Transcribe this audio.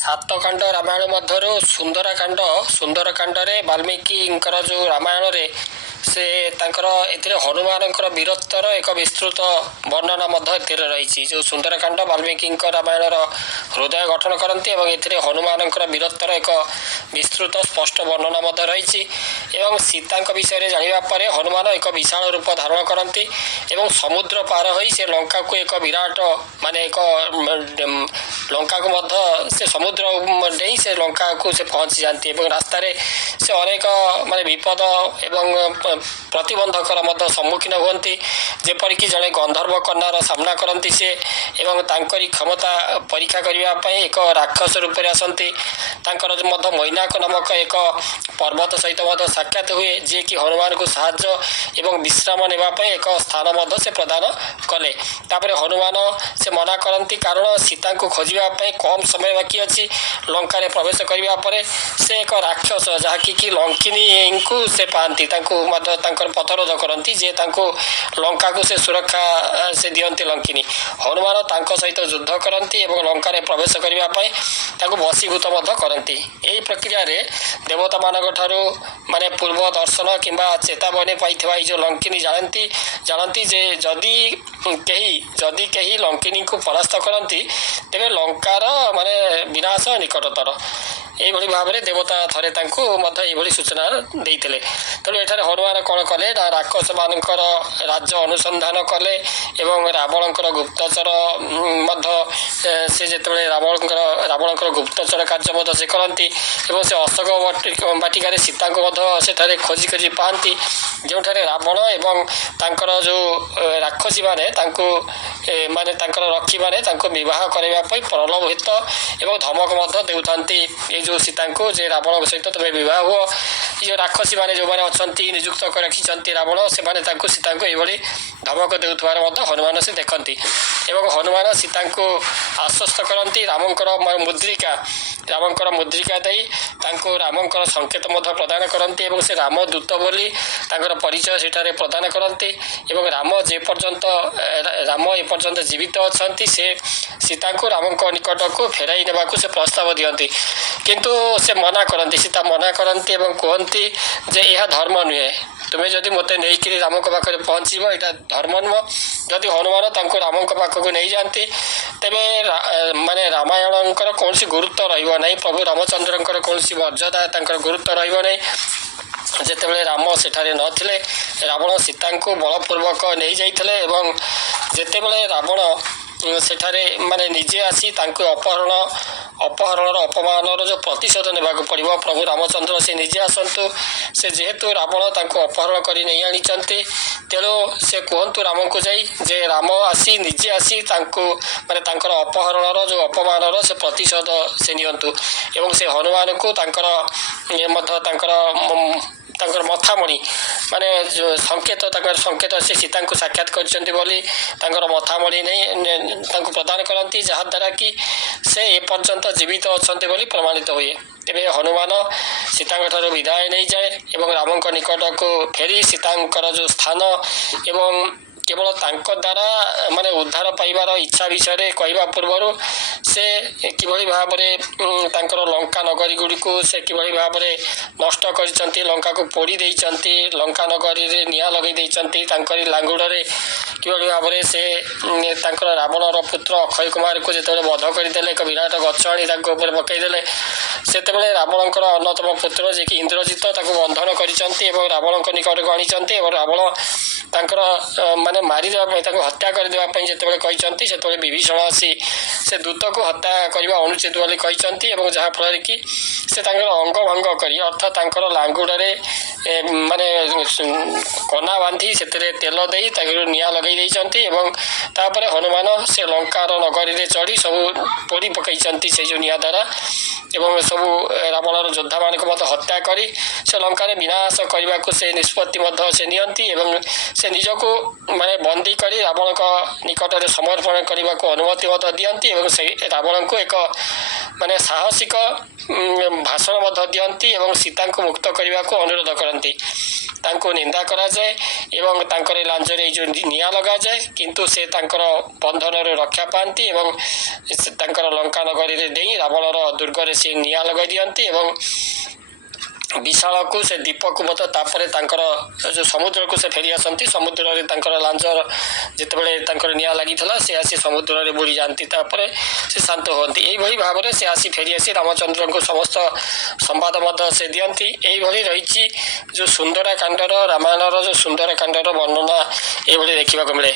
ସାତକାଣ୍ଡ ରାମାୟଣ ମଧ୍ୟରୁ ସୁନ୍ଦରକାଣ୍ଡରେ ବାଲ୍ମୀକିଙ୍କର ଯେଉଁ ରାମାୟଣରେ ସେ ତାଙ୍କର ଏଥିରେ ହନୁମାନଙ୍କର ବୀରତ୍ୱର ଏକ ବିସ୍ତୃତ ବର୍ଣ୍ଣନା ମଧ୍ୟ ଏଥିରେ ରହିଛି। ଯେଉଁ ସୁନ୍ଦରକାଣ୍ଡ ବାଲ୍ମୀକିଙ୍କ ରାମାୟଣର ହୃଦୟ ଗଠନ କରନ୍ତି ଏବଂ ଏଥିରେ ହନୁମାନଙ୍କର ବୀରତ୍ୱର ଏକ ବିସ୍ତୃତ ସ୍ପଷ୍ଟ ବର୍ଣ୍ଣନା ମଧ୍ୟ ରହିଛି। ଏବଂ ସୀତାଙ୍କ ବିଷୟରେ ଜାଣିବା ପରେ ହନୁମାନ ଏକ ବିଶାଳ ରୂପ ଧାରଣ କରନ୍ତି ଏବଂ ସମୁଦ୍ର ପାର ହୋଇ ସେ ଲଙ୍କାକୁ ଏକ ବିରାଟ ଏକ ଲଙ୍କାକୁ ମଧ୍ୟ ସେ ସମୁଦ୍ର ଡେଇଁ ସେ ଲଙ୍କାକୁ ସେ ପହଞ୍ଚି ଯାଆନ୍ତି ଏବଂ ରାସ୍ତାରେ ସେ ଅନେକ ବିପଦ ଏବଂ ପ୍ରତିବନ୍ଧକର ମଧ୍ୟ ସମ୍ମୁଖୀନ ହୁଅନ୍ତି। ଯେପରିକି ଜଣେ ଗନ୍ଧର୍ବ କନ୍ୟାର ସାମ୍ନା କରନ୍ତି ସେ ଏବଂ ତାଙ୍କରି କ୍ଷମତା ପରୀକ୍ଷା କରିବା ପାଇଁ ଏକ ରାକ୍ଷସ ରୂପରେ ଆସନ୍ତି। ତାଙ୍କର ମଧ୍ୟ ମୈନାକ ନାମକ ଏକ ପର୍ବତ ସହିତ ମଧ୍ୟ ସାକ୍ଷାତ ହୁଏ, ଯିଏକି ହନୁମାନଙ୍କୁ ସାହାଯ୍ୟ ଏବଂ ବିଶ୍ରାମ ନେବା ପାଇଁ ଏକ ସ୍ଥାନ ମଧ୍ୟ ସେ ପ୍ରଦାନ କଲେ। ତାପରେ ହନୁମାନ ସେ ମନା କରନ୍ତି, କାରଣ ସୀତାଙ୍କୁ ଖୋଜିବା ପାଇଁ କମ୍ ସମୟ ବାକି ଅଛି। ଲଙ୍କାରେ ପ୍ରବେଶ କରିବା ପରେ ସେ ଏକ ରାକ୍ଷସ ଯାହାକି ଲଙ୍କିନୀଙ୍କୁ ସେ ପାଆନ୍ତି, ତାଙ୍କୁ ମଧ୍ୟ ତାଙ୍କର ପଥରୋଧ କରନ୍ତି ଯେ ତାଙ୍କୁ ଲଙ୍କାକୁ ସେ ସୁରକ୍ଷା ସେ ଦିଅନ୍ତି ଲଙ୍କିନୀ। ହନୁମାନ ତାଙ୍କ ସହିତ ଯୁଦ୍ଧ କରନ୍ତି ଏବଂ ଲଙ୍କାରେ ପ୍ରବେଶ କରିବା ପାଇଁ ତାଙ୍କୁ ବଶୀଭୂତ ମଧ୍ୟ କରନ୍ତି। ଏହି ପ୍ରକ୍ରିୟାରେ ଦେବତାମାନଙ୍କ ଠାରୁ ପୂର୍ବ ଦର୍ଶନ କିମ୍ବା ଚେତାବନୀ ପାଇଥିବା ଏଇ ଯେଉଁ ଲଙ୍କିନୀ ଜାଣନ୍ତି ଯେ ଯଦି କେହି ଲଙ୍କିନୀଙ୍କୁ ପରାସ୍ତ କରନ୍ତି ତେବେ ଲଙ୍କାର ବିନାଶ ନିକଟତର। ଏଇଭଳି ଭାବରେ ଦେବତା ଥରେ ତାଙ୍କୁ ମଧ୍ୟ ଏଇଭଳି ସୂଚନା ଦେଇଥିଲେ। ତେଣୁ ଏଠାରେ ହନୁମାନ କ'ଣ କଲେ ନା ରାକ୍ଷସମାନଙ୍କର ରାଜ୍ୟ ଅନୁସନ୍ଧାନ କଲେ ଏବଂ ରାବଣଙ୍କର ଗୁପ୍ତଚର ମଧ୍ୟ ସେ ଯେତେବେଳେ ରାବଣଙ୍କର ଗୁପ୍ତଚର କାର୍ଯ୍ୟ ମଧ୍ୟ ସେ କରନ୍ତି ଏବଂ ସେ ଅଶୋକ ବାଟିକାରେ ସୀତାଙ୍କୁ ମଧ୍ୟ ସେଠାରେ ଖୋଜି ପାଆନ୍ତି, ଯେଉଁଠାରେ ରାବଣ ଏବଂ ତାଙ୍କର ଯେଉଁ ରାକ୍ଷସୀମାନେ ତାଙ୍କର ରକ୍ଷୀମାନେ ତାଙ୍କୁ ବିବାହ କରାଇବା ପାଇଁ ପ୍ରଲୋଭିତ ଏବଂ ଧମକ ମଧ୍ୟ ଦେଉଥାନ୍ତି ଏଇ ଯେଉଁ ସୀତାଙ୍କୁ, ଯେ ରାବଣଙ୍କ ସହିତ ତୁମେ ବିବାହ ହୁଅ। ଏ ଯେଉଁ ରାକ୍ଷସୀମାନେ ଯେଉଁମାନେ ଅଛନ୍ତି ନିଯୁକ୍ତ ରଖିଛନ୍ତି ରାବଣ, ସେମାନେ ସୀତାଙ୍କୁ ଏଇଭଳି ଧମକ ଦେଉଥିବାର ମଧ୍ୟ ହନୁମାନ ସେ ଦେଖନ୍ତି ଏବଂ ହନୁମାନ ସୀତାଙ୍କୁ ଆଶ୍ୱସ୍ତ କରନ୍ତି। ରାମଙ୍କର ମୁଦ୍ରିକା ଦେଇ ତାଙ୍କୁ ରାମଙ୍କର ସଂକେତ ମଧ୍ୟ ପ୍ରଦାନ କରନ୍ତି ଏବଂ ସେ ରାମଦୂତ ବୋଲି ତାଙ୍କର ପରିଚୟ ସେଠାରେ ପ୍ରଦାନ କରନ୍ତି ଏବଂ ରାମ ଏପର୍ଯ୍ୟନ୍ତ ଜୀବିତ ଅଛନ୍ତି, ସେ ସୀତାଙ୍କୁ ରାମଙ୍କ ନିକଟକୁ ଫେରାଇ ନେବାକୁ ସେ ପ୍ରସ୍ତାବ ଦିଅନ୍ତି। କିନ୍ତୁ ସେ ମନା କରନ୍ତି, ସୀତା ମନା କରନ୍ତି ଏବଂ କୁହନ୍ତି ଯେ ଏହା ଧର୍ମ ନୁହେଁ, ତୁମେ ଯଦି ମୋତେ ନେଇକରି ରାମଙ୍କ ପାଖରେ ପହଞ୍ଚିବ ଏଇଟା ଧର୍ମ ନୁହଁ। ଯଦି ହନୁମାନ ତାଙ୍କୁ ରାମଙ୍କ ପାଖକୁ ନେଇଯାଆନ୍ତି ତେବେ ରାମାୟଣଙ୍କର କୌଣସି ଗୁରୁତ୍ୱ ରହିବ ନାହିଁ, ପ୍ରଭୁ ରାମଚନ୍ଦ୍ରଙ୍କର କୌଣସି ମର୍ଯ୍ୟାଦା ତାଙ୍କର ଗୁରୁତ୍ୱ ରହିବ ନାହିଁ। ଯେତେବେଳେ ରାମ ସେଠାରେ ନଥିଲେ ରାବଣ ସୀତାଙ୍କୁ ବଳପୂର୍ବକ ନେଇଯାଇଥିଲେ ଏବଂ ଯେତେବେଳେ ରାବଣ ସେଠାରେ ନିଜେ ଆସି ତାଙ୍କୁ ଅପହରଣର ଅପମାନର ଯେଉଁ ପ୍ରତିଶୋଧ ନେବାକୁ ପଡ଼ିବ, ପ୍ରଭୁ ରାମଚନ୍ଦ୍ର ସେ ନିଜେ ଆସନ୍ତୁ। ସେ ଯେହେତୁ ରାବଣ ତାଙ୍କୁ ଅପହରଣ କରି ନେଇ ଆଣିଛନ୍ତି, ତେଣୁ ସେ କୁହନ୍ତୁ ରାମଙ୍କୁ ଯାଇ ଯେ ରାମ ନିଜେ ଆସି ତାଙ୍କୁ ତାଙ୍କର ଅପହରଣର ଯେଉଁ ଅପମାନର ସେ ପ୍ରତିଶୋଧ ସେ ନିଅନ୍ତୁ ଏବଂ ସେ ହନୁମାନଙ୍କୁ ତାଙ୍କର ମଥାମଣି ତାଙ୍କର ସଂକେତ ସେ ସୀତାଙ୍କୁ ସାକ୍ଷାତ କରିଛନ୍ତି ବୋଲି ତାଙ୍କର ମଥାମଣି ନେଇ ତାଙ୍କୁ ପ୍ରଦାନ କରନ୍ତି, ଯାହାଦ୍ୱାରା କି ସେ ଏପର୍ଯ୍ୟନ୍ତ ଜୀବିତ ଅଛନ୍ତି ବୋଲି ପ୍ରମାଣିତ ହୁଏ। ତେବେ ହନୁମାନ ସୀତାଙ୍କ ଠାରୁ ବିଦାୟ ନେଇଯାଏ ଏବଂ ରାମଙ୍କ ନିକଟକୁ ଫେରି ସୀତାଙ୍କର ଯେଉଁ ସ୍ଥାନ ଏବଂ କେବଳ ତାଙ୍କ ଦ୍ୱାରା ଉଦ୍ଧାର ପାଇବାର ଇଚ୍ଛା ବିଷୟରେ କହିବା ପୂର୍ବରୁ ସେ କିଭଳି ଭାବରେ ତାଙ୍କର ଲଙ୍କା ନଗରୀ ଗୁଡ଼ିକୁ ସେ କିଭଳି ଭାବରେ ନଷ୍ଟ କରିଛନ୍ତି, ଲଙ୍କାକୁ ପୋଡ଼ି ଦେଇଛନ୍ତି, ଲଙ୍କା ନଗରୀରେ ନିଆଁ ଲଗାଇ ଦେଇଛନ୍ତି, ତାଙ୍କରି ଲାଙ୍ଗୁଡ଼ରେ କିଭଳି ଭାବରେ ସେ ତାଙ୍କର ରାବଣର ପୁତ୍ର ଅକ୍ଷୟ କୁମାରକୁ ଯେତେବେଳେ ବଧ କରିଦେଲେ, ଏକ ବିରାଟ ଗଛ ଆଣି ତାଙ୍କ ଉପରେ ପକାଇଦେଲେ, ସେତେବେଳେ ରାବଣଙ୍କର ଅନ୍ୟତମ ପୁତ୍ର ଯିଏକି ଇନ୍ଦ୍ରଜିତ ତାକୁ ବନ୍ଧନ କରିଛନ୍ତି ଏବଂ ରାବଣଙ୍କ ନିକଟକୁ ଆଣିଛନ୍ତି ଏବଂ ରାବଣ ତାଙ୍କର ମାରିଦେବା ପାଇଁ ତାଙ୍କୁ ହତ୍ୟା କରିଦେବା ପାଇଁ ଯେତେବେଳେ କହିଛନ୍ତି, ସେତେବେଳେ ବିଭୀଷଣ ଆସି ସେ ଦୂତକୁ ହତ୍ୟା କରିବା ଅନୁଚିତ ବୋଲି କହିଛନ୍ତି ଏବଂ ଯାହାଫଳରେ କି ସେ ତାଙ୍କର ଅଙ୍ଗ ଭଙ୍ଗ କରି ଅର୍ଥାତ୍ ତାଙ୍କର ଲାଙ୍ଗୁଡ଼ରେ କନା ବାନ୍ଧି ସେଥିରେ ତେଲ ଦେଇ ତାକୁ ନିଆଁ ଲଗାଇ ଦେଇଛନ୍ତି ଏବଂ ତାପରେ ହନୁମାନ ସେ ଲଙ୍କାର ନଗରୀରେ ଚଢ଼ି ସବୁ ପୋଡ଼ି ପକାଇଛନ୍ତି ସେଇ ଯେଉଁ ନିଆଁ ଦ୍ୱାରା ଏବଂ ସବୁ ରାବଣର ଯୋଦ୍ଧାମାନଙ୍କୁ ମଧ୍ୟ ହତ୍ୟା କରି ସେ ଲଙ୍କାରେ ବିନାଶ କରିବାକୁ ସେ ନିଷ୍ପତ୍ତି ମଧ୍ୟ ସେ ନିଅନ୍ତି ଏବଂ ସେ ନିଜକୁ ବନ୍ଦୀ କରି ରାବଣଙ୍କ ନିକଟରେ ସମର୍ପଣ କରିବାକୁ ଅନୁମତି ମଧ୍ୟ ଦିଅନ୍ତି ଏବଂ ସେଇ ରାବଣଙ୍କୁ ଏକ ସାହସିକ ଭାଷଣ ମଧ୍ୟ ଦିଅନ୍ତି ଏବଂ ସୀତାଙ୍କୁ ମୁକ୍ତ କରିବାକୁ ଅନୁରୋଧ କରନ୍ତି। ତାଙ୍କୁ ନିନ୍ଦା କରାଯାଏ ଏବଂ ତାଙ୍କର ଲାଞ୍ଜରେ ଏଇ ଯେଉଁ ନିଆଁ ଲଗାଯାଏ, କିନ୍ତୁ ସେ ତାଙ୍କର ବନ୍ଧନରୁ ରକ୍ଷା ପାଆନ୍ତି ଏବଂ ତାଙ୍କର ଲଙ୍କା ନଗରୀରେ ଡେଇଁ ରାବଣର ଦୁର୍ଗରେ ସେ ନିଆଁ ଲଗାଇ ଦିଅନ୍ତି ଏବଂ ବିଶାଳକୁ ସେ ଦ୍ୱୀପକୁ ମଧ୍ୟ ତାପରେ ତାଙ୍କର ଯେଉଁ ସମୁଦ୍ରକୁ ସେ ଫେରି ଆସନ୍ତି। ସମୁଦ୍ରରେ ତାଙ୍କର ଲାଞ୍ଜର ଯେତେବେଳେ ତାଙ୍କର ନିଆଁ ଲାଗିଥିଲା ସେ ଆସି ସମୁଦ୍ରରେ ବୁଡ଼ି ଯାଆନ୍ତି, ତାପରେ ସେ ଶାନ୍ତ ହୁଅନ୍ତି। ଏଇଭଳି ଭାବରେ ସେ ଆସି ଫେରିଆସି ରାମଚନ୍ଦ୍ରଙ୍କୁ ସମସ୍ତ ସମ୍ବାଦ ମଧ୍ୟ ସେ ଦିଅନ୍ତି। ଏଇଭଳି ରହିଛି ଯେଉଁ ସୁନ୍ଦରକାଣ୍ଡର ରାମାୟଣର ଯେଉଁ ସୁନ୍ଦରକାଣ୍ଡର ବର୍ଣ୍ଣନା ଏଇଭଳି ଦେଖିବାକୁ ମିଳେ।